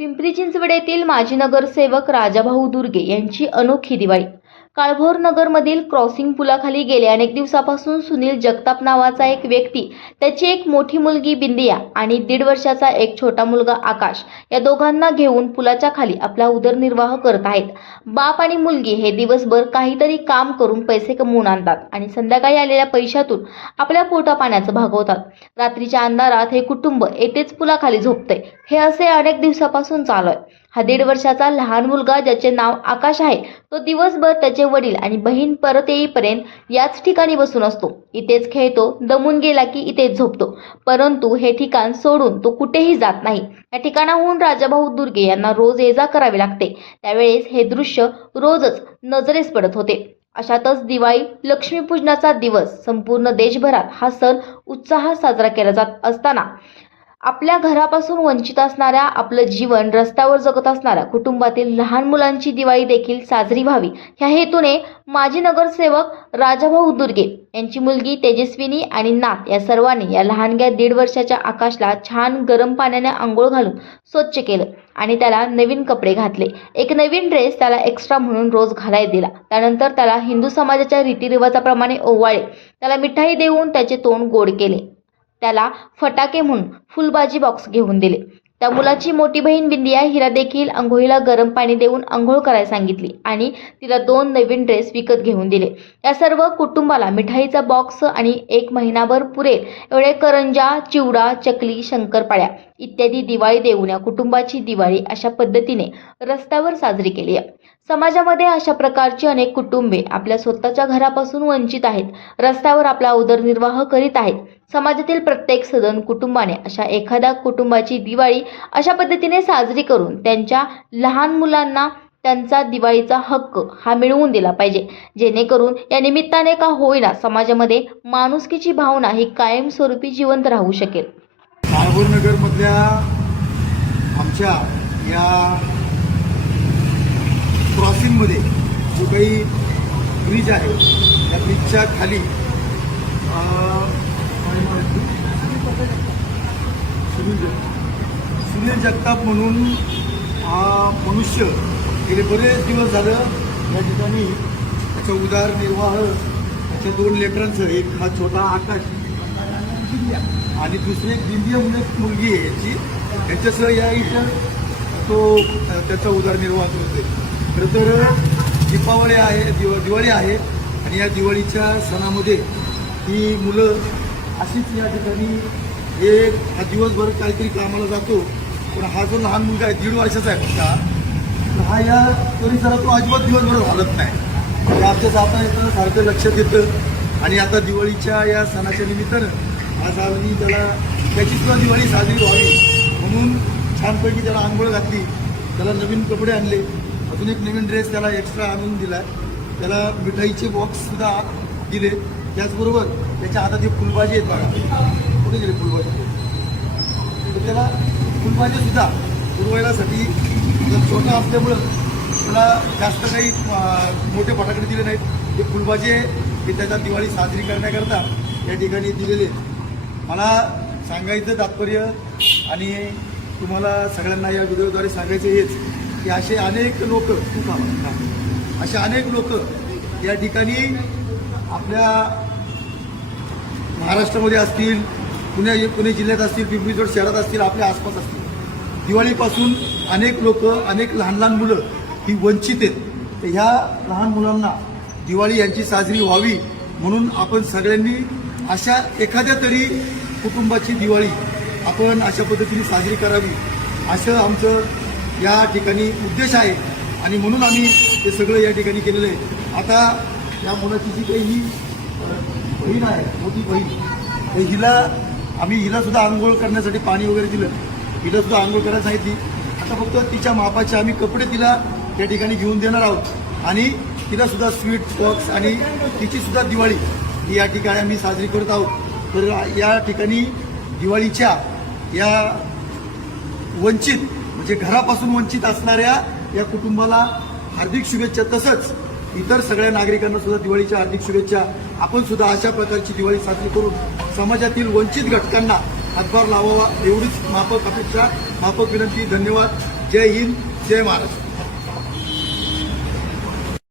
पिंपरी चिंचवड येथील माजी नगरसेवक राजाभाऊ दुर्गे यांची अनोखी दिवाळी. काळभोर नगरमधील क्रॉसिंग पुलाखाली गेले अनेक दिवसापासून सुनील जगताप नावाचा एक व्यक्ती त्याची एक मोठी मुलगी बिंदिया आणि दीड वर्षाचा एक छोटा मुलगा आकाश या दोघांना घेऊन पुलाच्या खाली आपला उदरनिर्वाह करत आहेत. बाप आणि मुलगी हे दिवसभर काहीतरी काम करून पैसे कमवून आणतात आणि संध्याकाळी आलेल्या पैशातून आपल्या पोटापाण्याचं भागवतात. रात्रीच्या अंधारात हे कुटुंब येथेच पुलाखाली झोपते हे असे अनेक दिवसापासून चालू आहे. हा दीड वर्षाचा लहान मुलगा ज्याचे नाव आकाश आहे तो दिवसभर त्याचे वडील आणि बहीण परत येईपर्यंत याच ठिकाणी बसून असतो. इथेच खेळतो दमून गेला की इथेच झोपतो. परंतु हे ठिकाण सोडून तो कुठेही जात नाही. या ठिकाणाहून राजाभाऊ दुर्गे यांना रोज ये जा करावी लागते. त्यावेळेस हे दृश्य रोजच नजरेस पडत होते. अशातच दिवाळी लक्ष्मीपूजनाचा दिवस संपूर्ण देशभरात हा सण उत्साहात साजरा केला जात असताना आपल्या घरापासून वंचित असणाऱ्या आपलं जीवन रस्त्यावर जगत असणाऱ्या कुटुंबातील लहान मुलांची दिवाळी देखील साजरी व्हावी. ह्या हेतूने माजी नगरसेवक राजाभाऊ दुर्गे यांची मुलगी तेजस्विनी आणि नाथ या सर्वांनी या लहानग्या दीड वर्षाच्या आकाशला छान गरम पाण्याने आंघोळ घालून स्वच्छ केलं आणि त्याला नवीन कपडे घातले. एक नवीन ड्रेस त्याला एक्स्ट्रा म्हणून रोज घालाय दिला. त्यानंतर त्याला हिंदू समाजाच्या रीतिरिवाजाप्रमाणे ओवाळे त्याला मिठाई देऊन त्याचे तोंड गोड केले. त्याला फटाके म्हणून फुलबाजी बॉक्स घेऊन दिले. त्या मुलाची मोठी बहीण बिंदिया हिला देखील आंघोळीला गरम पाणी देऊन आंघोळ करायला सांगितली आणि तिला दोन नवीन ड्रेस विकत घेऊन दिले. या सर्व कुटुंबाला मिठाईचा बॉक्स आणि एक महिनाभर पुरेल एवढे करंजा चिवडा चकली शंकरपाळ्या इत्यादी दिवाळी देऊन या कुटुंबाची दिवाळी अशा पद्धतीने रस्त्यावर साजरी केली आहे. समाजामध्ये अशा प्रकारची अनेक कुटुंबे आपल्या स्वतःच्या घरापासून वंचित आहेत रस्त्यावर आपला उदरनिर्वाह करीत आहेत. समाजातील प्रत्येक सदन कुटुंबाने अशा एखाद्या कुटुंबाची दिवाळी अशा पद्धतीने साजरी करून त्यांच्या लहान मुलांना त्यांचा दिवाळीचा हक्क हा मिळवून दिला पाहिजे. जेणेकरून या निमित्ताने का होईना समाजामध्ये माणुसकीची भावना ही कायमस्वरूपी जिवंत राहू शकेल. नगरमधल्या आमच्या या क्रॉसिंगमध्ये जो काही ब्रिज आहे त्या ब्रिजच्या खाली सुनील जग- सुनील जगताप म्हणून हा मनुष्य गेले बरेच दिवस झालं या ठिकाणी त्याचा उदारनिर्वाह त्याच्या दोन लेकरांचं एक हा छोटा आकाश आणि दुसरी एक दिव्य म्हणून मुलगी आहे याची. यांच्यासह या इथं तो त्याचा उदारनिर्वाह करतोय. खरं तर दीपावली आहे दिवा दिवाळी आहे आणि या दिवाळीच्या सणामध्ये ही मुलं अशीच या ठिकाणी एक हा दिवसभर काहीतरी कामाला जातो. पण हा जो लहान मुलगा आहे दीड वर्षाचा आहे फक्त हा. तर हा या परिसरात तो अजिबात दिवसभर घालत नाही. म्हणजे आमच्या जाता येतं सारखं लक्ष देतं आणि आता दिवाळीच्या या सणाच्या निमित्तानं आज आम्ही त्याला त्याची सुद्धा दिवाळी साजरी व्हावी. म्हणून छानपैकी त्याला आंघोळ घातली त्याला नवीन कपडे आणले. अजून एक नवीन ड्रेस त्याला एक्स्ट्रा आणून दिला आहे त्याला मिठाईचे बॉक्ससुद्धा दिले. त्याचबरोबर त्याच्या हातात हे फुलबाजी आहेत बघा. कुठे गेले फुलबाजी? तर त्याला फुलभाजीसुद्धा पुरवायलासाठी जर छोटा असल्यामुळं त्याला जास्त काही मोठे फटाकडे दिले नाहीत. ते आहे. हे त्याच्या दिवाळी साजरी करण्याकरता या ठिकाणी दिलेले मला सांगायचं तात्पर्य आणि तुम्हाला सगळ्यांना या व्हिडिओद्वारे सांगायचं हेच. की असे अनेक लोक असे अनेक लोक या ठिकाणी आपल्या महाराष्ट्रामध्ये असतील पुणे पुणे जिल्ह्यात असतील पिंपरी शहरात असतील आपल्या आसपास असतील. दिवाळीपासून अनेक लोक अनेक लहान लहान मुलं ही वंचित आहेत. तर ह्या लहान मुलांना दिवाळी यांची साजरी व्हावी म्हणून आपण सगळ्यांनी अशा एखाद्या तरी कुटुंबाची दिवाळी आपण अशा पद्धतीने साजरी करावी असं आमचं या ठिकाणी उद्देश आहे. आणि म्हणून आम्ही हे सगळं या ठिकाणी केलेलं आहे. आता या मुलाची जी काही ही बहीण आहे मोठी बहीण तर हिला आम्ही हिला सुद्धा आंघोळ करण्यासाठी पाणी वगैरे दिलं. हिला सुद्धा आंघोळ करायला सांगितली. आता फक्त तिच्या मापाचे आम्ही कपडे तिला त्या ठिकाणी घेऊन देणार आहोत. आणि तिला सुद्धा स्वीट बॉक्स आणि तिची सुद्धा दिवाळी ही या ठिकाणी आम्ही साजरी करत आहोत. तर या ठिकाणी दिवाळीच्या या वंचित जे घरापासून वंचित असणाऱ्या या कुटुंबाला हार्दिक शुभेच्छा तसंच इतर सगळ्या नागरिकांना सुद्धा दिवाळीच्या हार्दिक शुभेच्छा. आपण सुद्धा अशा प्रकारची दिवाळी साजरी करून समाजातील वंचित घटकांना हातभार लावावा एवढीच माफक अपेक्षा. माफक विनंती धन्यवाद. जय हिंद जय महाराष्ट्र.